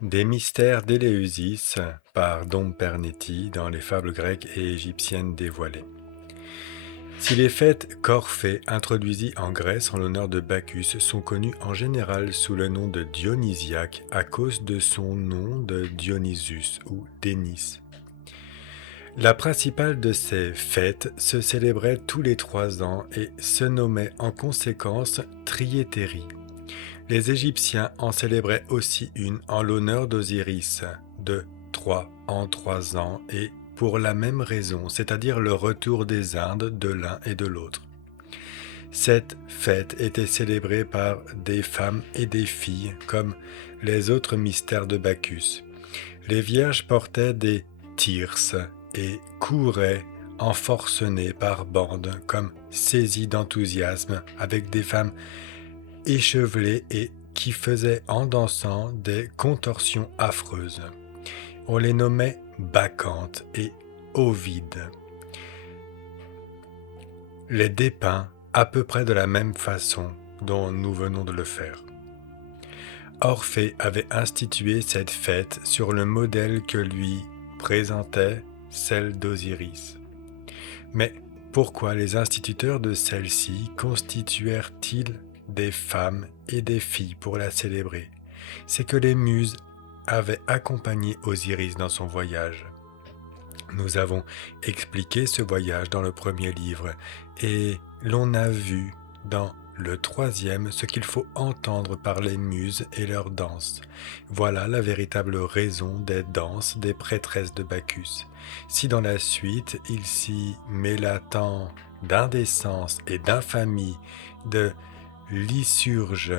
Des mystères d'Éleusis par Dom Pernetti dans les fables grecques et égyptiennes dévoilées. Si les fêtes qu'Orphée introduisit en Grèce en l'honneur de Bacchus sont connues en général sous le nom de Dionysiaques à cause de son nom de Dionysus ou Dénis. La principale de ces fêtes se célébrait tous les 3 ans et se nommait en conséquence Triétérie. Les Égyptiens en célébraient aussi une en l'honneur d'Osiris, de 3 en 3 ans, et pour la même raison, c'est-à-dire le retour des Indes de l'un et de l'autre. Cette fête était célébrée par des femmes et des filles, comme les autres mystères de Bacchus. Les vierges portaient des thyrses et couraient enforcenées par bandes, comme saisies d'enthousiasme, avec des femmes échevelées et qui faisaient en dansant des contorsions affreuses. On les nommait Bacchantes et Ovides. Les dépeints à peu près de la même façon dont nous venons de le faire. Orphée avait institué cette fête sur le modèle que lui présentait celle d'Osiris. Mais pourquoi les instituteurs de celle-ci constituèrent-ils des femmes et des filles pour la célébrer? C'est que les muses avaient accompagné Osiris dans son voyage. Nous avons expliqué ce voyage dans le premier livre et l'on a vu dans le troisième ce qu'il faut entendre par les muses et leurs danses. Voilà la véritable raison des danses des prêtresses de Bacchus. Si dans la suite il s'y mêla tant d'indécence et d'infamie, de lycurge,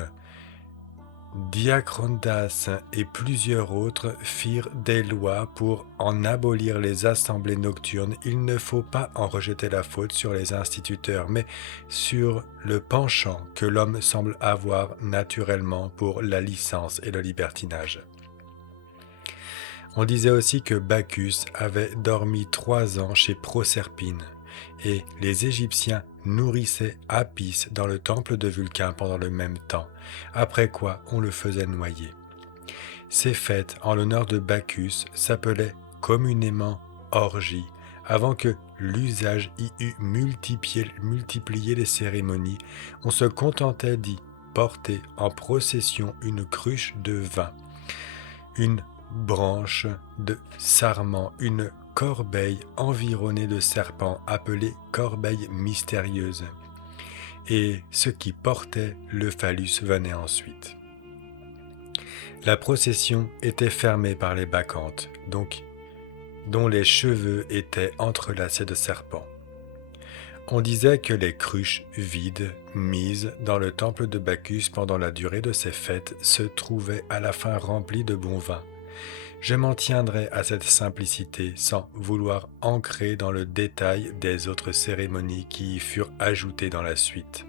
Diacrondas et plusieurs autres firent des lois pour en abolir les assemblées nocturnes. Il ne faut pas en rejeter la faute sur les instituteurs, mais sur le penchant que l'homme semble avoir naturellement pour la licence et le libertinage. On disait aussi que Bacchus avait dormi 3 ans chez Proserpine, et les Égyptiens nourrissaient Apis dans le temple de Vulcain pendant le même temps, après quoi on le faisait noyer. Ces fêtes en l'honneur de Bacchus s'appelaient communément orgies, avant que l'usage y eût multiplié les cérémonies. On se contentait d'y porter en procession une cruche de vin, une branche de sarment, une corbeille environnée de serpents appelée corbeille mystérieuse, et ce qui portait le phallus venait ensuite. La procession était fermée par les bacchantes, donc dont les cheveux étaient entrelacés de serpents. On disait que les cruches vides, mises dans le temple de Bacchus pendant la durée de ces fêtes, se trouvaient à la fin remplies de bon vin. Je m'en tiendrai à cette simplicité sans vouloir ancrer dans le détail des autres cérémonies qui y furent ajoutées dans la suite.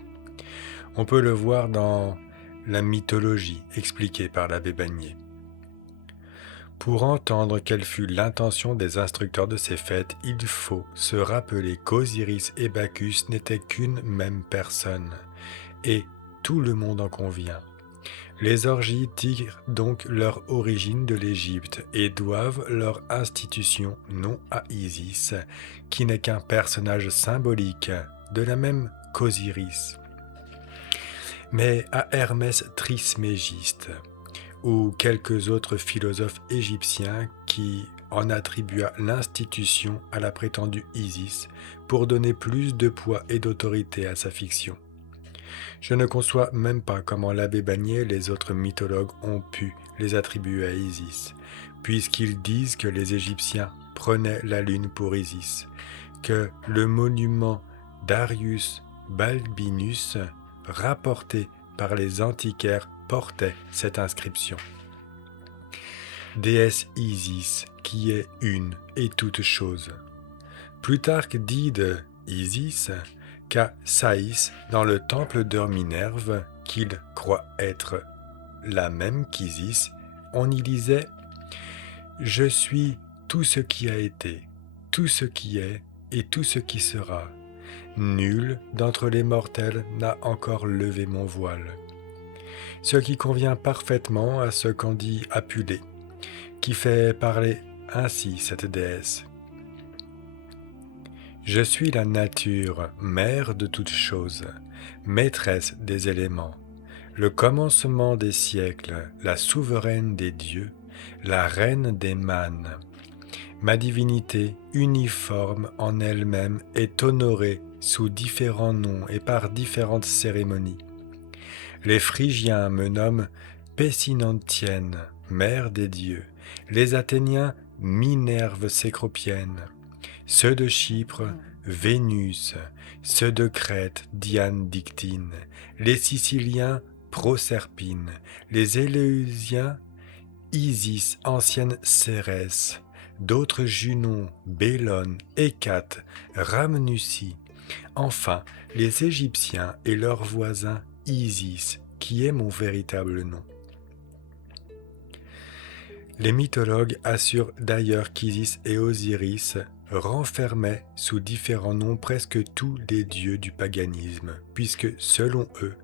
On peut le voir dans la mythologie expliquée par l'abbé Bagnier. Pour entendre quelle fut l'intention des instructeurs de ces fêtes, il faut se rappeler qu'Osiris et Bacchus n'étaient qu'une même personne, et tout le monde en convient. Les orgies tirent donc leur origine de l'Égypte et doivent leur institution non à Isis, qui n'est qu'un personnage symbolique, de la même qu'Osiris, mais à Hermès Trismégiste, ou quelques autres philosophes égyptiens qui en attribua l'institution à la prétendue Isis pour donner plus de poids et d'autorité à sa fiction. Je ne conçois même pas comment l'abbé Bagnier et les autres mythologues ont pu les attribuer à Isis, puisqu'ils disent que les Égyptiens prenaient la lune pour Isis, que le monument d'Arius Balbinus, rapporté par les antiquaires, portait cette inscription. Déesse Isis, qui est une et toute chose. Plutarque dit de Isis qu'à Saïs, dans le temple de Minerve, qu'il croit être la même qu'Isis, on y lisait « Je suis tout ce qui a été, tout ce qui est et tout ce qui sera. Nul d'entre les mortels n'a encore levé mon voile. » Ce qui convient parfaitement à ce qu'en dit Apulée. qui fait parler ainsi cette déesse. Je suis la nature, mère de toutes choses, maîtresse des éléments, le commencement des siècles, la souveraine des dieux, la reine des mânes. Ma divinité, uniforme en elle-même, est honorée sous différents noms et par différentes cérémonies. Les Phrygiens me nomment Pessinantienne, mère des dieux, les Athéniens Minerve cécropienne, ceux de Chypre Vénus, ceux de Crète Diane Dictine, les Siciliens Proserpine, les Éléusiens Isis, ancienne Cérès, d'autres Junon, Bélone, Hécate, Rhamnutie, enfin les Égyptiens et leurs voisins Isis, qui est mon véritable nom. Les mythologues assurent d'ailleurs qu'Isis et Osiris renfermaient sous différents noms presque tous les dieux du paganisme, puisque selon eux,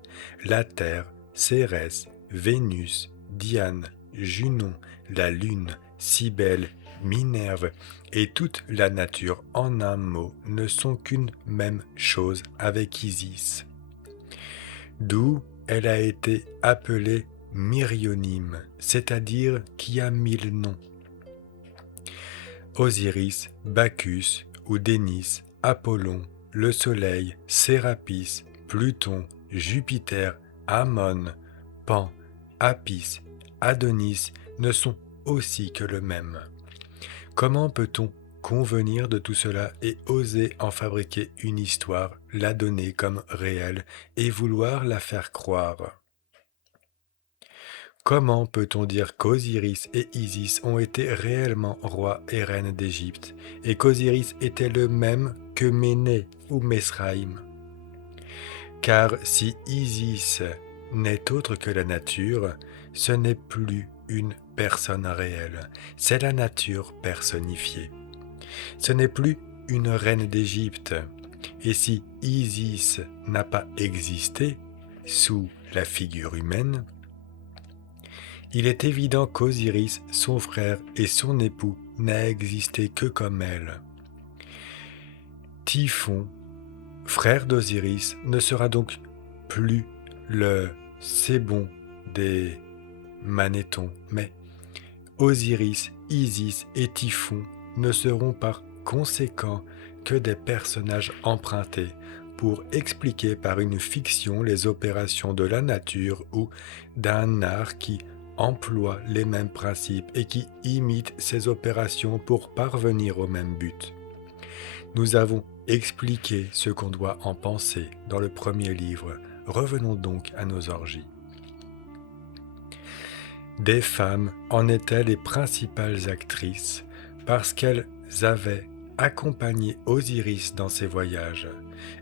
la Terre, Cérès, Vénus, Diane, Junon, la Lune, Cybèle, Minerve et toute la nature en un mot ne sont qu'une même chose avec Isis. D'où elle a été appelée myrionyme, c'est-à-dire qui a 1000 noms. Osiris, Bacchus ou Dénis, Apollon, le Soleil, Sérapis, Pluton, Jupiter, Ammon, Pan, Apis, Adonis ne sont aussi que le même. Comment peut-on convenir de tout cela et oser en fabriquer une histoire, la donner comme réelle et vouloir la faire croire ? Comment peut-on dire qu'Osiris et Isis ont été réellement rois et reines d'Égypte, et qu'Osiris était le même que Méné ou Mesraïm ? Car si Isis n'est autre que la nature, ce n'est plus une personne réelle, c'est la nature personnifiée. Ce n'est plus une reine d'Égypte, et si Isis n'a pas existé sous la figure humaine, il est évident qu'Osiris, son frère et son époux, n'a existé que comme elle. Typhon, frère d'Osiris, ne sera donc plus le Sébon des Manéthons, mais Osiris, Isis et Typhon ne seront par conséquent que des personnages empruntés pour expliquer par une fiction les opérations de la nature ou d'un art qui emploie les mêmes principes et qui imite ces opérations pour parvenir au même but. Nous avons expliqué ce qu'on doit en penser dans le premier livre. Revenons donc à nos orgies. Des femmes en étaient les principales actrices parce qu'elles avaient accompagné Osiris dans ses voyages.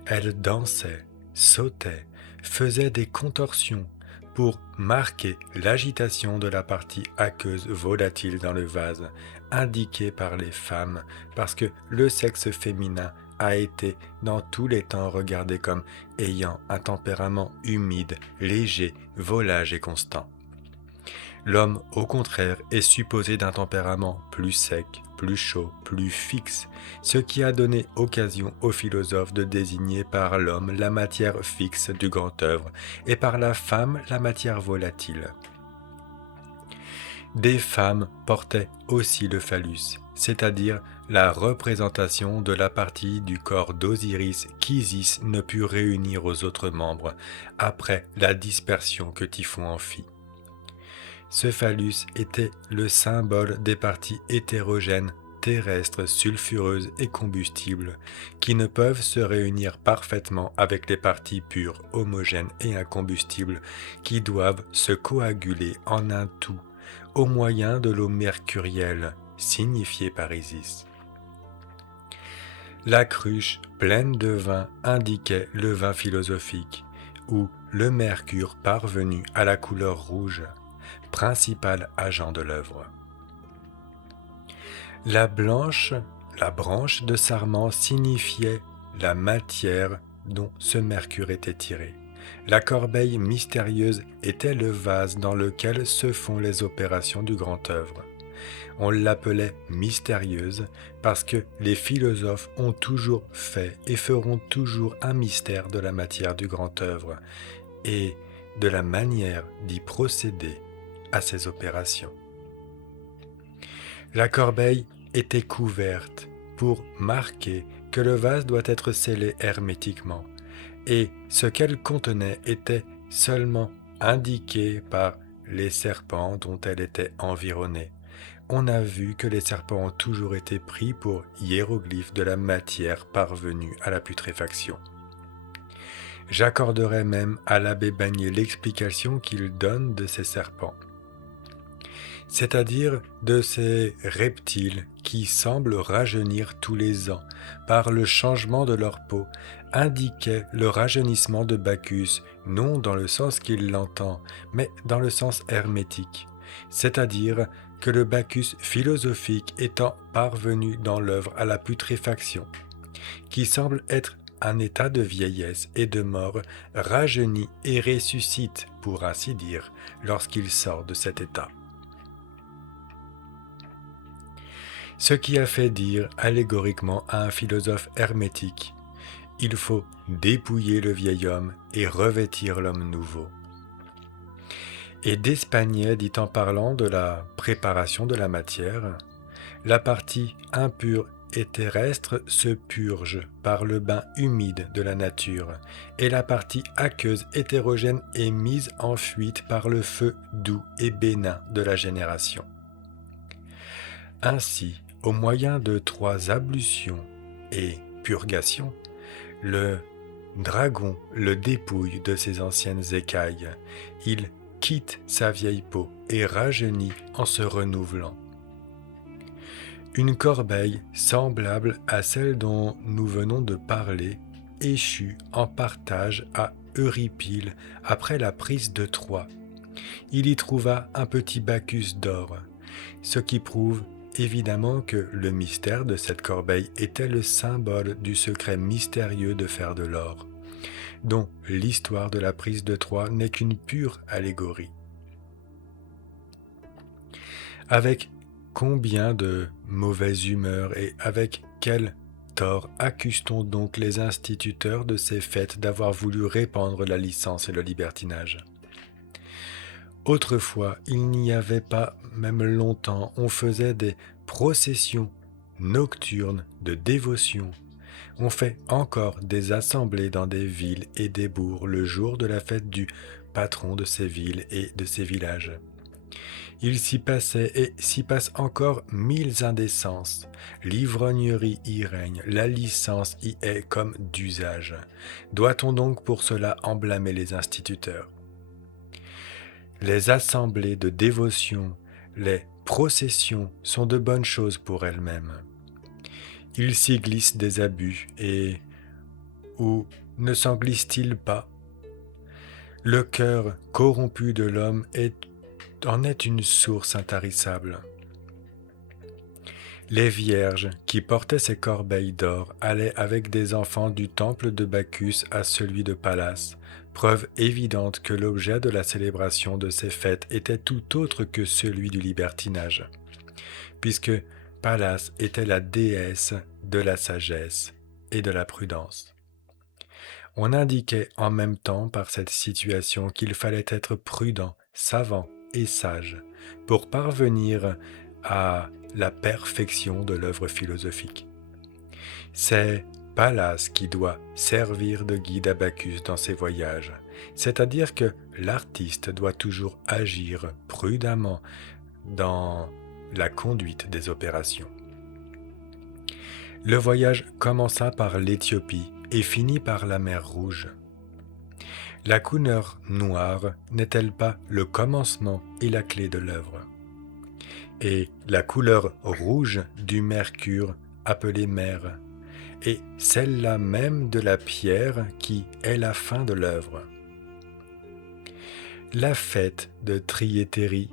Elles dansaient, sautaient, faisaient des contorsions pour marquer l'agitation de la partie aqueuse volatile dans le vase, indiquée par les femmes, parce que le sexe féminin a été dans tous les temps regardé comme ayant un tempérament humide, léger, volage et constant. L'homme, au contraire, est supposé d'un tempérament plus sec, plus chaud, plus fixe, ce qui a donné occasion aux philosophes de désigner par l'homme la matière fixe du grand œuvre et par la femme la matière volatile. Des femmes portaient aussi le phallus, c'est-à-dire la représentation de la partie du corps d'Osiris qu'Isis ne put réunir aux autres membres après la dispersion que Typhon en fit. Ce phallus était le symbole des parties hétérogènes, terrestres, sulfureuses et combustibles, qui ne peuvent se réunir parfaitement avec les parties pures, homogènes et incombustibles, qui doivent se coaguler en un tout, au moyen de l'eau mercurielle, signifiée par Isis. La cruche pleine de vin indiquait le vin philosophique, ou le mercure parvenu à la couleur rouge, principal agent de l'œuvre. La branche de sarment signifiait la matière dont ce mercure était tiré. La corbeille mystérieuse était le vase dans lequel se font les opérations du grand œuvre. On l'appelait mystérieuse parce que les philosophes ont toujours fait et feront toujours un mystère de la matière du grand œuvre et de la manière d'y procéder à ces opérations. La corbeille était couverte pour marquer que le vase doit être scellé hermétiquement, et ce qu'elle contenait était seulement indiqué par les serpents dont elle était environnée. On a vu que les serpents ont toujours été pris pour hiéroglyphes de la matière parvenue à la putréfaction. J'accorderai même à l'abbé Bagné l'explication qu'il donne de ces serpents, c'est-à-dire de ces reptiles qui semblent rajeunir tous les ans par le changement de leur peau, indiquait le rajeunissement de Bacchus, non dans le sens qu'il l'entend, mais dans le sens hermétique, c'est-à-dire que le Bacchus philosophique étant parvenu dans l'œuvre à la putréfaction, qui semble être un état de vieillesse et de mort, rajeunit et ressuscite, pour ainsi dire, lorsqu'il sort de cet état. Ce qui a fait dire allégoriquement à un philosophe hermétique: il faut dépouiller le vieil homme et revêtir l'homme nouveau. Et d'Espagnet dit en parlant de la préparation de la matière: la partie impure et terrestre se purge par le bain humide de la nature, et la partie aqueuse hétérogène est mise en fuite par le feu doux et bénin de la génération. Ainsi, au moyen de 3 ablutions et purgations, le dragon le dépouille de ses anciennes écailles, il quitte sa vieille peau et rajeunit en se renouvelant. Une corbeille semblable à celle dont nous venons de parler échut en partage à Euripyle après la prise de Troie. Il y trouva un petit Bacchus d'or, ce qui prouve évidemment que le mystère de cette corbeille était le symbole du secret mystérieux de faire de l'or, dont l'histoire de la prise de Troie n'est qu'une pure allégorie. Avec combien de mauvaise humeur et avec quel tort accuse-t-on donc les instituteurs de ces fêtes d'avoir voulu répandre la licence et le libertinage ? Autrefois, il n'y avait pas, même longtemps, on faisait des processions nocturnes de dévotion. On fait encore des assemblées dans des villes et des bourgs le jour de la fête du patron de ces villes et de ces villages. Il s'y passait et s'y passe encore 1000 indécences. L'ivrognerie y règne, la licence y est comme d'usage. Doit-on donc pour cela en blâmer les instituteurs ? Les assemblées de dévotion, les processions sont de bonnes choses pour elles-mêmes. Il s'y glisse des abus et, ou ne s'en glisse-t-il pas ? Le cœur corrompu de l'homme en est une source intarissable. Les vierges qui portaient ces corbeilles d'or allaient avec des enfants du temple de Bacchus à celui de Pallas, preuve évidente que l'objet de la célébration de ces fêtes était tout autre que celui du libertinage, puisque Pallas était la déesse de la sagesse et de la prudence. On indiquait en même temps par cette situation qu'il fallait être prudent, savant et sage pour parvenir à la perfection de l'œuvre philosophique. C'est Pallas qui doit servir de guide à Bacchus dans ses voyages, c'est-à-dire que l'artiste doit toujours agir prudemment dans la conduite des opérations. Le voyage commença par l'Éthiopie et finit par la mer Rouge. La couleur noire n'est-elle pas le commencement et la clé de l'œuvre ? Et la couleur rouge du mercure appelé mer, et celle-là même de la pierre qui est la fin de l'œuvre. La fête de Triétérie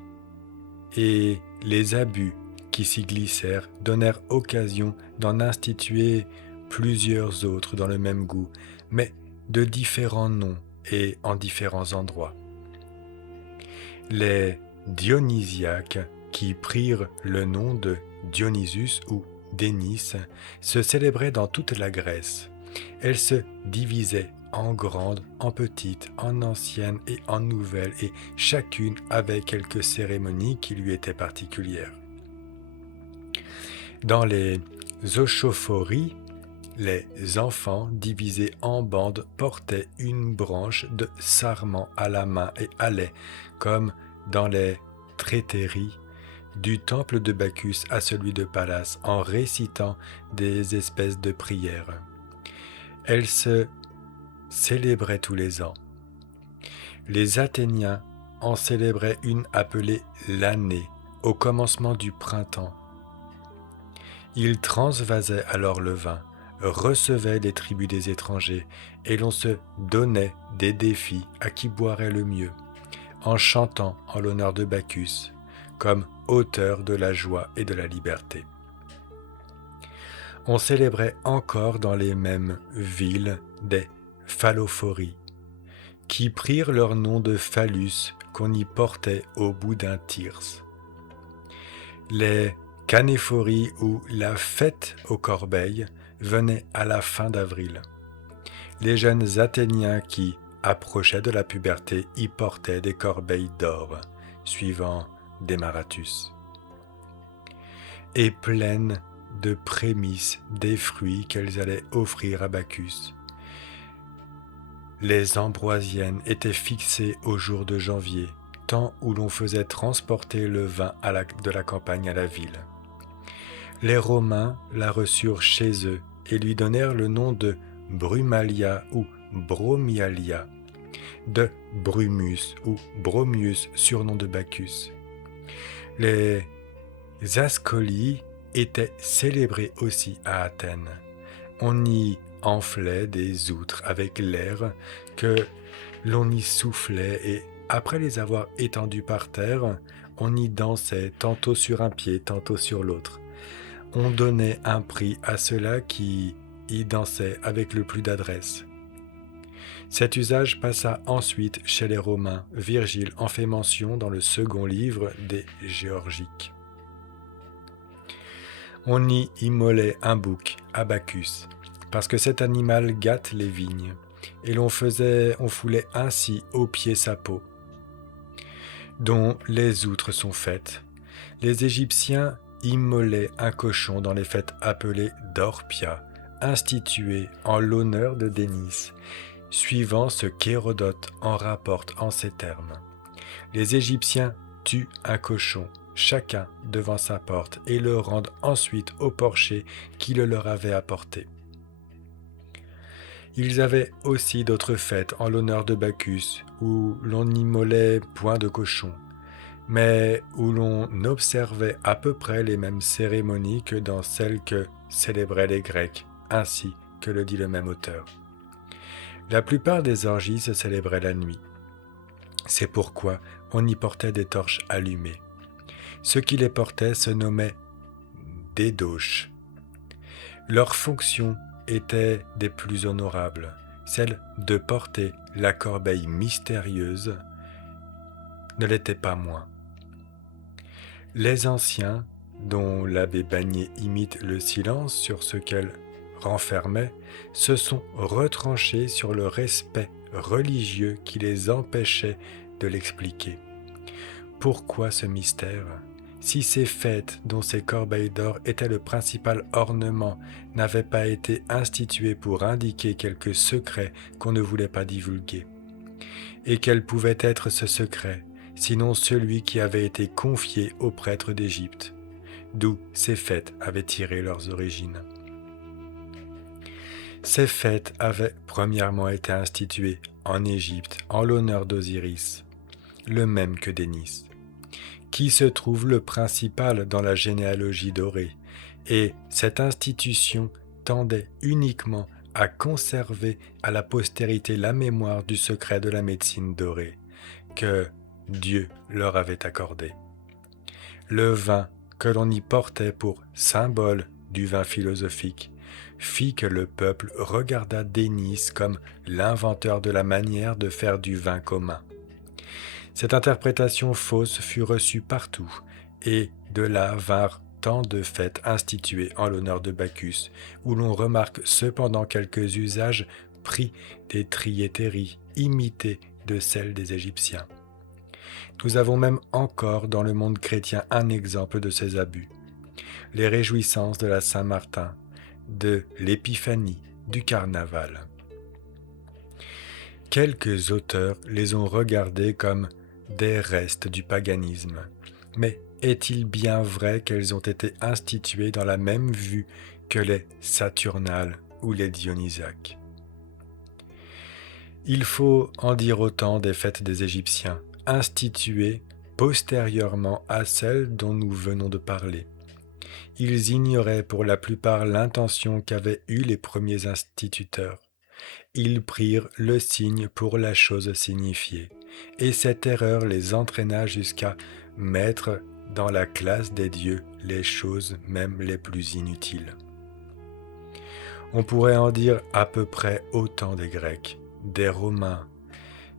et les abus qui s'y glissèrent donnèrent occasion d'en instituer plusieurs autres dans le même goût, mais de différents noms et en différents endroits. Les dionysiaques, qui prirent le nom de Dionysus ou Dénis, se célébraient dans toute la Grèce. Elles se divisaient en grandes, en petites, en anciennes et en nouvelles, et chacune avait quelques cérémonies qui lui étaient particulières. Dans les oschophories, les enfants, divisés en bandes, portaient une branche de sarment à la main et allaient, comme dans les trétéries, du temple de Bacchus à celui de Pallas, en récitant des espèces de prières. Elles se célébraient tous les ans. Les Athéniens en célébraient une appelée l'année, au commencement du printemps. Ils transvasaient alors le vin, recevaient les tribus des étrangers, et l'on se donnait des défis à qui boirait le mieux, en chantant en l'honneur de Bacchus, comme auteur de la joie et de la liberté. On célébrait encore dans les mêmes villes des phallophories, qui prirent leur nom de phallus qu'on y portait au bout d'un thyrse. Les canéphories ou la fête aux corbeilles venaient à la fin d'avril. Les jeunes Athéniens qui approchaient de la puberté y portaient des corbeilles d'or, suivant Démaratus, et pleines de prémices des fruits qu'elles allaient offrir à Bacchus. Les ambroisiennes étaient fixées au jour de janvier, temps où l'on faisait transporter le vin de la campagne à la ville. Les Romains la reçurent chez eux et lui donnèrent le nom de Brumalia ou Bromialia, de Brumus ou Bromius, surnom de Bacchus. Les ascolies étaient célébrées aussi à Athènes. On y enflait des outres avec l'air que l'on y soufflait et, après les avoir étendues par terre, on y dansait tantôt sur un pied, tantôt sur l'autre. On donnait un prix à ceux-là qui y dansaient avec le plus d'adresse. Cet usage passa ensuite chez les Romains. Virgile en fait mention dans le second livre des Géorgiques. On y immolait un bouc à Bacchus, parce que cet animal gâte les vignes, et l'on foulait ainsi aux pieds sa peau, dont les outres sont faites. Les Égyptiens immolaient un cochon dans les fêtes appelées d'Orpia, instituées en l'honneur de Dénis, suivant ce qu'Hérodote en rapporte en ces termes. Les Égyptiens tuent un cochon, chacun devant sa porte, et le rendent ensuite au porcher qui le leur avait apporté. Ils avaient aussi d'autres fêtes en l'honneur de Bacchus, où l'on n'immolait point de cochon, mais où l'on observait à peu près les mêmes cérémonies que dans celles que célébraient les Grecs, ainsi que le dit le même auteur. La plupart des orgies se célébraient la nuit. C'est pourquoi on y portait des torches allumées. Ceux qui les portaient se nommaient dédoches. Leur fonction était des plus honorables, celle de porter la corbeille mystérieuse ne l'était pas moins. Les anciens, dont l'abbé Bagné imite le silence sur ce qu'elle renfermait, se sont retranchés sur le respect religieux qui les empêchait de l'expliquer. Pourquoi ce mystère ? Si ces fêtes, dont ces corbeilles d'or étaient le principal ornement, n'avaient pas été instituées pour indiquer quelque secret qu'on ne voulait pas divulguer. Et quel pouvait être ce secret, sinon celui qui avait été confié aux prêtres d'Égypte, d'où ces fêtes avaient tiré leurs origines. Ces fêtes avaient premièrement été instituées en Égypte en l'honneur d'Osiris, le même que Dénis, qui se trouve le principal dans la généalogie dorée, et cette institution tendait uniquement à conserver à la postérité la mémoire du secret de la médecine dorée, que Dieu leur avait accordé. Le vin que l'on y portait pour symbole du vin philosophique fit que le peuple regarda Dénis comme l'inventeur de la manière de faire du vin commun. Cette interprétation fausse fut reçue partout, et de là vinrent tant de fêtes instituées en l'honneur de Bacchus, où l'on remarque cependant quelques usages pris des triétéries, imités de celles des Égyptiens. Nous avons même encore dans le monde chrétien un exemple de ces abus. Les réjouissances de la Saint-Martin, de l'Épiphanie, du carnaval. Quelques auteurs les ont regardées comme des restes du paganisme. Mais est-il bien vrai qu'elles ont été instituées dans la même vue que les Saturnales ou les Dionysiaques? Il faut en dire autant des fêtes des Égyptiens, instituées postérieurement à celles dont nous venons de parler. Ils ignoraient pour la plupart l'intention qu'avaient eue les premiers instituteurs. Ils prirent le signe pour la chose signifiée, et cette erreur les entraîna jusqu'à mettre dans la classe des dieux les choses même les plus inutiles. On pourrait en dire à peu près autant des Grecs, des Romains,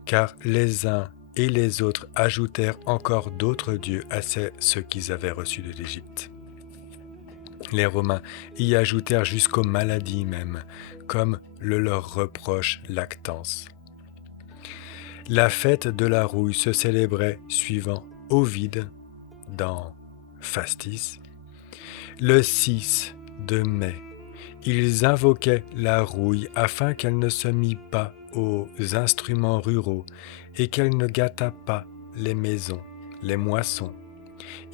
car les uns et les autres ajoutèrent encore d'autres dieux à ceux qu'ils avaient reçus de l'Égypte. Les Romains y ajoutèrent jusqu'aux maladies même, comme le leur reproche Lactance. La fête de la rouille se célébrait suivant Ovide dans Fastis, le 6 de mai. Ils invoquaient la rouille afin qu'elle ne se mît pas aux instruments ruraux et qu'elle ne gâtât pas les maisons, les moissons.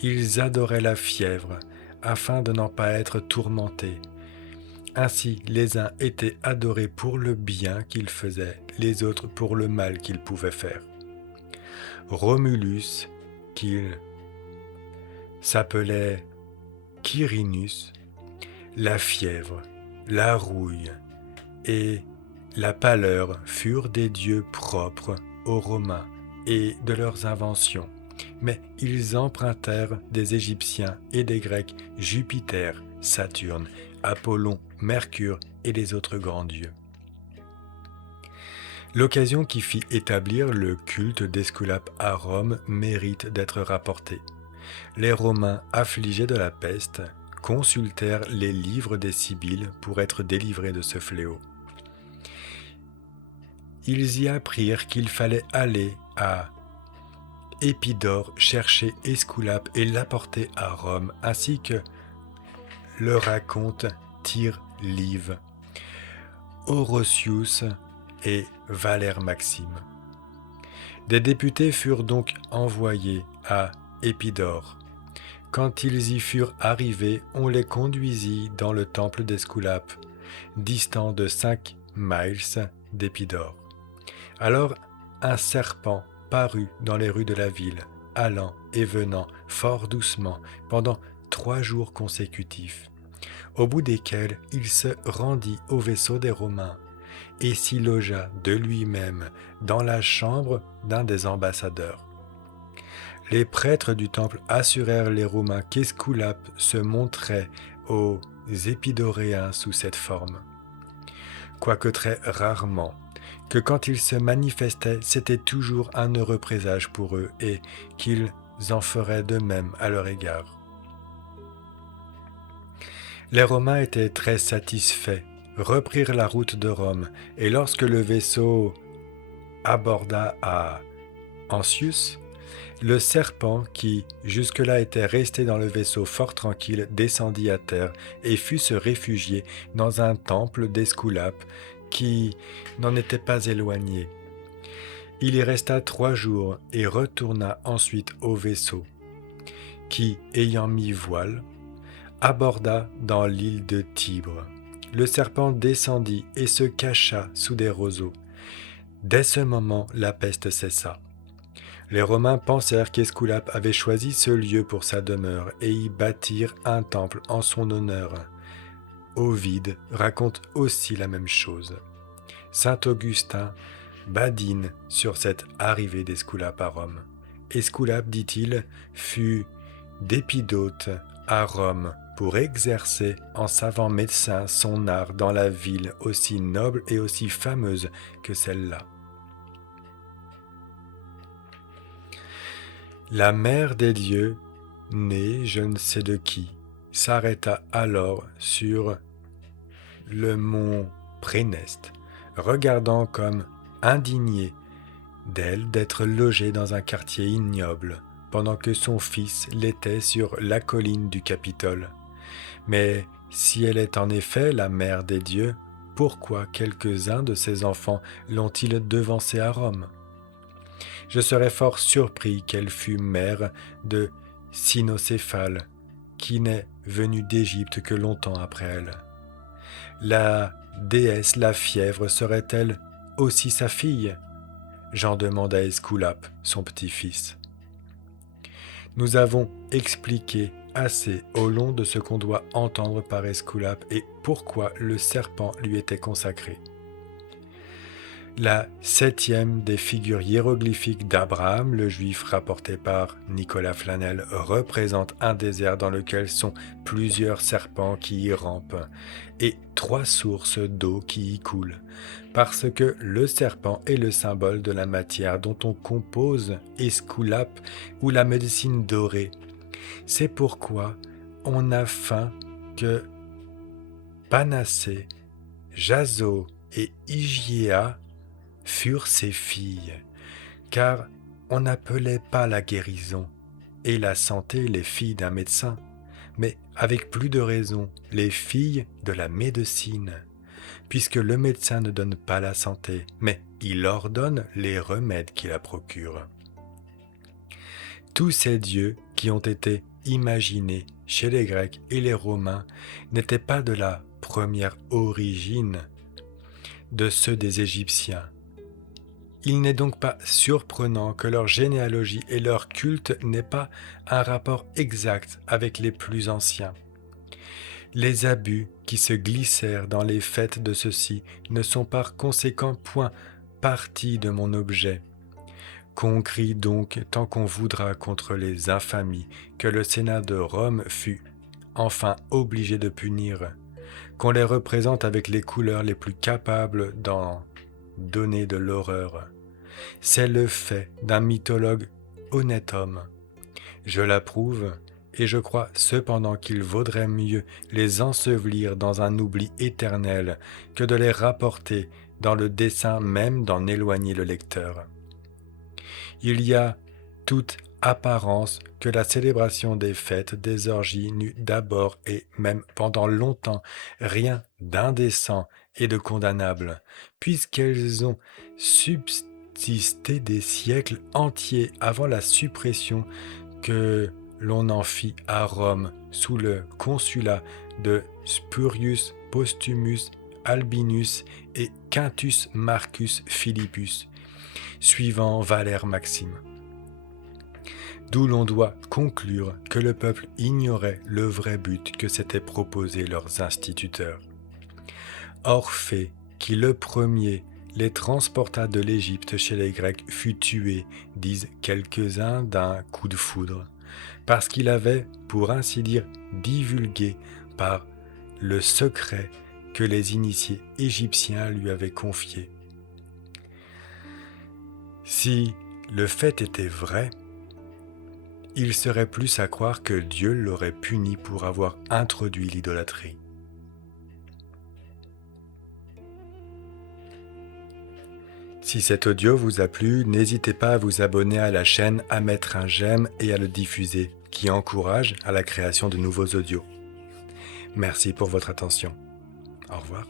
Ils adoraient la fièvre afin de n'en pas être tourmentés. Ainsi, les uns étaient adorés pour le bien qu'ils faisaient, les autres pour le mal qu'ils pouvaient faire. Romulus, qu'il s'appelait Quirinus, la fièvre, la rouille et la pâleur furent des dieux propres aux Romains et de leurs inventions, mais ils empruntèrent des Égyptiens et des Grecs Jupiter, Saturne, Apollon, Mercure et les autres grands dieux. L'occasion qui fit établir le culte d'Esculape à Rome mérite d'être rapportée. Les Romains, affligés de la peste, consultèrent les livres des Sibylles pour être délivrés de ce fléau. Ils y apprirent qu'il fallait aller à Épidore chercher Esculape et l'apporter à Rome, ainsi que le racontent Tire-Live, Orosius et Valère Maxime. Des députés furent donc envoyés à Épidore. Quand ils y furent arrivés, on les conduisit dans le temple d'Esculape, distant de 5 miles d'Épidore. Alors un serpent parut dans les rues de la ville, allant et venant fort doucement pendant 3 jours consécutifs, au bout desquels il se rendit au vaisseau des Romains et s'y logea de lui-même dans la chambre d'un des ambassadeurs. Les prêtres du temple assurèrent les Romains qu'Esculape se montrait aux Épidoréens sous cette forme, quoique très rarement, que quand il se manifestait, c'était toujours un heureux présage pour eux et qu'ils en feraient de même à leur égard. Les Romains étaient très satisfaits, reprirent la route de Rome, et lorsque le vaisseau aborda à Ancius, le serpent qui jusque-là était resté dans le vaisseau fort tranquille descendit à terre et fut se réfugier dans un temple d'Esculape qui n'en était pas éloigné. Il y resta 3 jours et retourna ensuite au vaisseau, qui, ayant mis voile, aborda dans l'île de Tibre. Le serpent descendit et se cacha sous des roseaux. Dès ce moment, la peste cessa. Les Romains pensèrent qu'Esculape avait choisi ce lieu pour sa demeure et y bâtirent un temple en son honneur. Ovide raconte aussi la même chose. Saint Augustin badine sur cette arrivée d'Esculape à Rome. Esculape, dit-il, fut d'épidote à Rome pour exercer en savant médecin son art dans la ville aussi noble et aussi fameuse que celle-là. La mère des dieux né je ne sais de qui, s'arrêta alors sur le mont Préneste, regardant comme indigné d'elle d'être logée dans un quartier ignoble, pendant que son fils l'était sur la colline du Capitole. Mais si elle est en effet la mère des dieux, pourquoi quelques-uns de ses enfants l'ont-ils devancée à Rome? Je serais fort surpris qu'elle fût mère de Cynocéphale, qui n'est venu d'Égypte que longtemps après elle. La déesse la fièvre serait-elle aussi sa fille? J'en demande à Esculape, son petit-fils. Nous avons expliqué assez au long de ce qu'on doit entendre par Esculape et pourquoi le serpent lui était consacré. La 7e des figures hiéroglyphiques d'Abraham, le juif rapporté par Nicolas Flamel, représente un désert dans lequel sont plusieurs serpents qui y rampent et 3 sources d'eau qui y coulent, parce que le serpent est le symbole de la matière dont on compose Esculape ou la médecine dorée. C'est pourquoi on a faim que Panacée, Jaso et Hygiea furent ses filles, car on n'appelait pas la guérison et la santé les filles d'un médecin, mais avec plus de raison les filles de la médecine, puisque le médecin ne donne pas la santé, mais il ordonne les remèdes qui la procurent. Tous ces dieux qui ont été imaginés chez les Grecs et les Romains n'étaient pas de la première origine de ceux des Égyptiens. Il n'est donc pas surprenant que leur généalogie et leur culte n'aient pas un rapport exact avec les plus anciens. Les abus qui se glissèrent dans les fêtes de ceux-ci ne sont par conséquent point partie de mon objet. Qu'on crie donc tant qu'on voudra contre les infamies que le Sénat de Rome fut enfin obligé de punir, qu'on les représente avec les couleurs les plus capables d'en donner de l'horreur. C'est le fait d'un mythologue honnête homme. Je l'approuve, et je crois cependant qu'il vaudrait mieux les ensevelir dans un oubli éternel que de les rapporter dans le dessein même d'en éloigner le lecteur. Il y a toute apparence que la célébration des fêtes, des orgies n'eut d'abord et même pendant longtemps rien d'indécent et de condamnable, puisqu'elles ont subsisté des siècles entiers avant la suppression que l'on en fit à Rome sous le consulat de Spurius Postumus Albinus et Quintus Marcus Philippus, suivant Valère Maxime. D'où l'on doit conclure que le peuple ignorait le vrai but que s'étaient proposé leurs instituteurs. Orphée, qui le premier les transporta de l'Égypte chez les Grecs, fut tué, disent quelques-uns, d'un coup de foudre, parce qu'il avait, pour ainsi dire, divulgué par le secret que les initiés égyptiens lui avaient confié. Si le fait était vrai, il serait plus à croire que Dieu l'aurait puni pour avoir introduit l'idolâtrie. Si cet audio vous a plu, n'hésitez pas à vous abonner à la chaîne, à mettre un j'aime et à le diffuser, qui encourage à la création de nouveaux audios. Merci pour votre attention. Au revoir.